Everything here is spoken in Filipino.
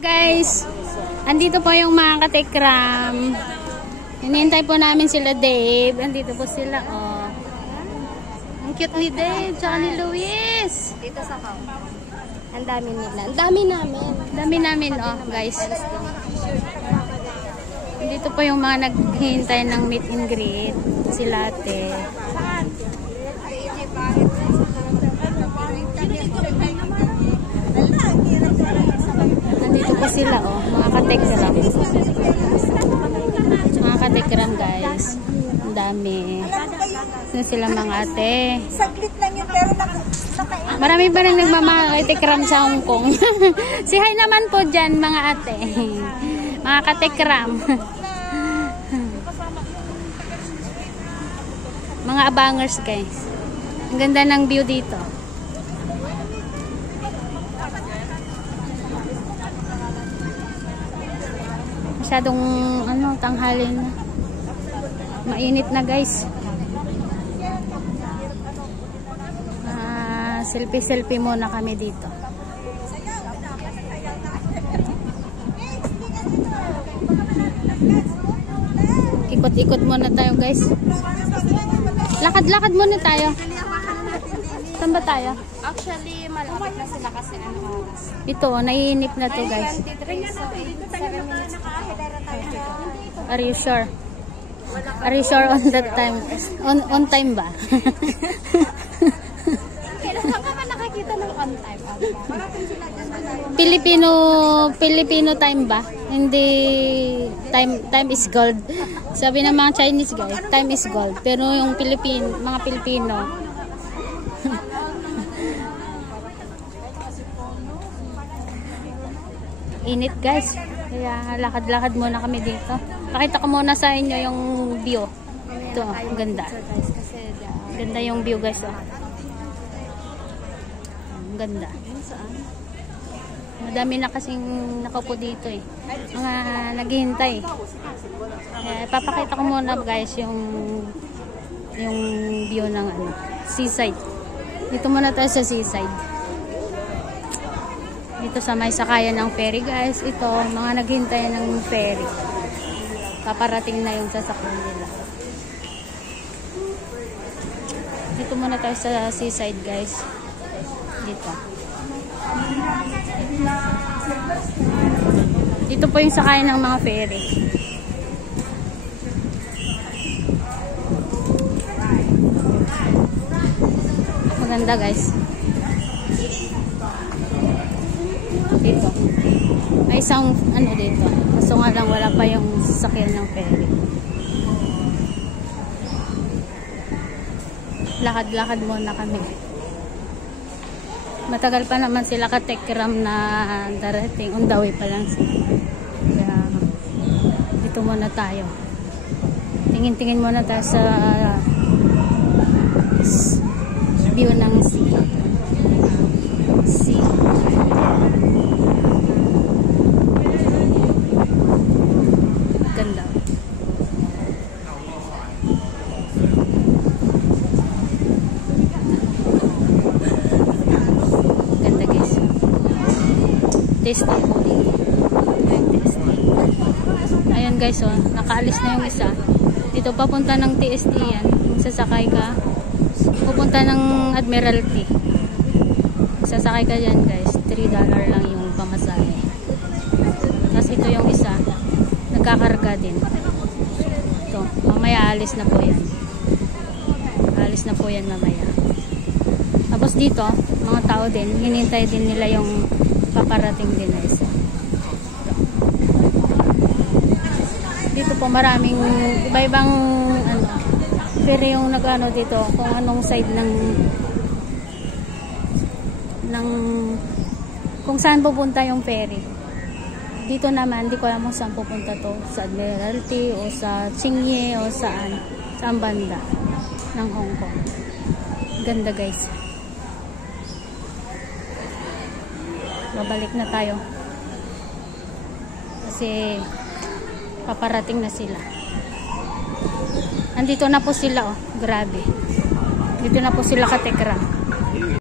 Guys, andito po yung mga katekram. Hinihintay po namin sila Dave. Andito po sila, oh. Ang cute ni Dave, tsaka ni Luis. Dito sa house. Ang dami nila. Ang dami namin. Ang dami namin, oh, guys. Andito po yung mga naghihintay ng meet and greet. Sila ate. Nandito po sila, oh, mga katekram. Mga katekram, guys. Ang dami. Sino sila mga ate? Saglit lang yun, pero Marami pa rin nagmamakatekram sa Hong Kong. Si hi naman po dyan, mga ate. Mga katekram. Mga abangers, guys. Ang ganda ng view dito. Masyadong tanghali na. Mainit na, guys. Selfie muna kami dito. Ikot-ikot muna tayo, guys. Lakad-lakad muna tayo. Saan ba tayo? actually, malapit na sila kasi oras. Ito, naiinip na to, guys. Are you sure? Are you sure on that time? On time ba? Kailan ka ba nakakita ng on time? Filipino time ba? Hindi time is gold. Sabi ng mga Chinese, guys, time is gold. Pero yung mga Pilipino init, guys. Kaya lakad-lakad muna kami dito. Pakita ko muna sa inyo yung view. Ito, ang ganda. Ganda yung view, guys. Oh. Ang ganda. Madami na kasing nakaupo dito eh. Mga naghihintay. Papakita ko muna, guys, yung view ng seaside. Dito muna tayo sa seaside. Dito sa may sakayan ng ferry, guys. Ito, mga naghihintay ng ferry. Paparating na yung sasakyan nila. Dito muna tayo sa seaside, guys. Dito. Dito po yung sakayan ng mga ferry. Maganda, guys. Dito. May isang dito. Kaso nga lang wala pa yung sasakyan ng ferry. Lakad-lakad muna kami. Matagal pa naman sila katekram na darating. On the way pa lang sila. Kaya dito muna tayo. Tingin-tingin muna tayo sa view ng sea. Ganda. Ganda, guys. Taste po dito. Ayan, guys, oh. Nakaalis na yung isa. Dito papunta ng TST yan. Sasakay ka. Pupunta ng Admiralty. Sasakay ka dyan, guys. $3 lang yung pamasahe. Tapos ito yung isa. Nagkakarga din. Ito. Mamaya alis na po yan. Alis na po yan mamaya. Tapos dito, mga tao din. Hinintay din nila yung paparating din na isa. Dito po maraming iba-ibang pero yung nag-ano dito kung anong side kung saan pupunta yung ferry. Dito naman, di ko alam kung saan pupunta to. Sa Admiralty o sa Qingye o saan banda ng Hong Kong. Ganda, guys. Babalik na tayo. Kasi paparating na sila. Andito na po sila, oh. Grabe. Dito na po sila katekram.